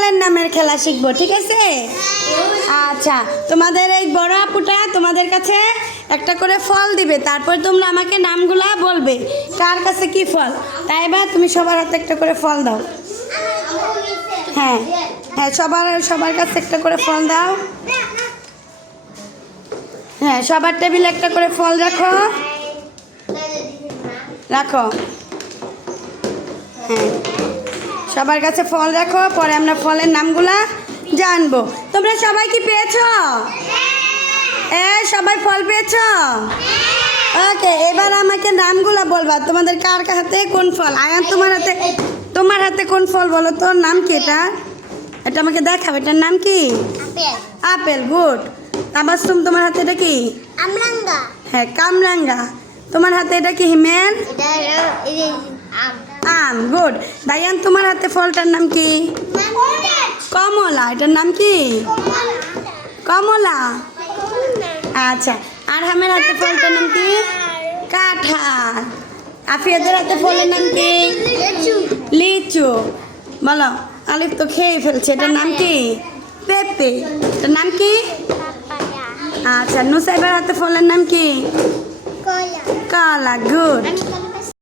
ফলের নামের খেলা শিখবো, ঠিক আছে? আচ্ছা, তোমাদের এই বড় আপুটা তোমাদের কাছে একটা করে ফল দিবে, তারপর তোমরা আমাকে নামগুলা বলবে কার কাছে কি ফল। তাই এবার তুমি সবার হাতে একটা করে ফল দাও। হ্যাঁ হ্যাঁ, সবার কাছে একটা করে ফল দাও। হ্যাঁ, সবার টেবিলে একটা করে ফল রাখো রাখো। হ্যাঁ, সবার কাছে ফল রাখো, পরে আমরা ফলের নামগুলা জানবো। তোমরা সবাই কি পেয়েছো? সবাই ফল পেয়েছো? ওকে, এবার আমাকে নামগুলা বলবা তোমাদের কার হাতে কোন ফল। আয়ান, তোমার হাতে কোন ফল বলো। তোর নাম কি? এটা আমাকে দেখাবে, এটার নাম কি? আপেল। গুড। তাবাসসুম, তোমার হাতে এটা কি? আমরাঙ্গা। হ্যাঁ, কামরাঙ্গা। তোমার হাতে এটা কি? হিমেল। আম। গুড। দায়ান, তোমার হাতে ফলটার নাম কি? কমলা। এটার নাম কি? কমলা। আচ্ছা, আর হামের হাতে ফলটার নাম কি? কাঁঠাল। আফিয়াদের হাতে ফলের নাম কি? লিচু। বলো। আলিফ তো খেয়ে ফেলছে, এটার নাম কি? পেঁপে। এটার নাম কি? আচ্ছা, নুসাইবার হাতে ফলের নাম কি? কলা। গুড।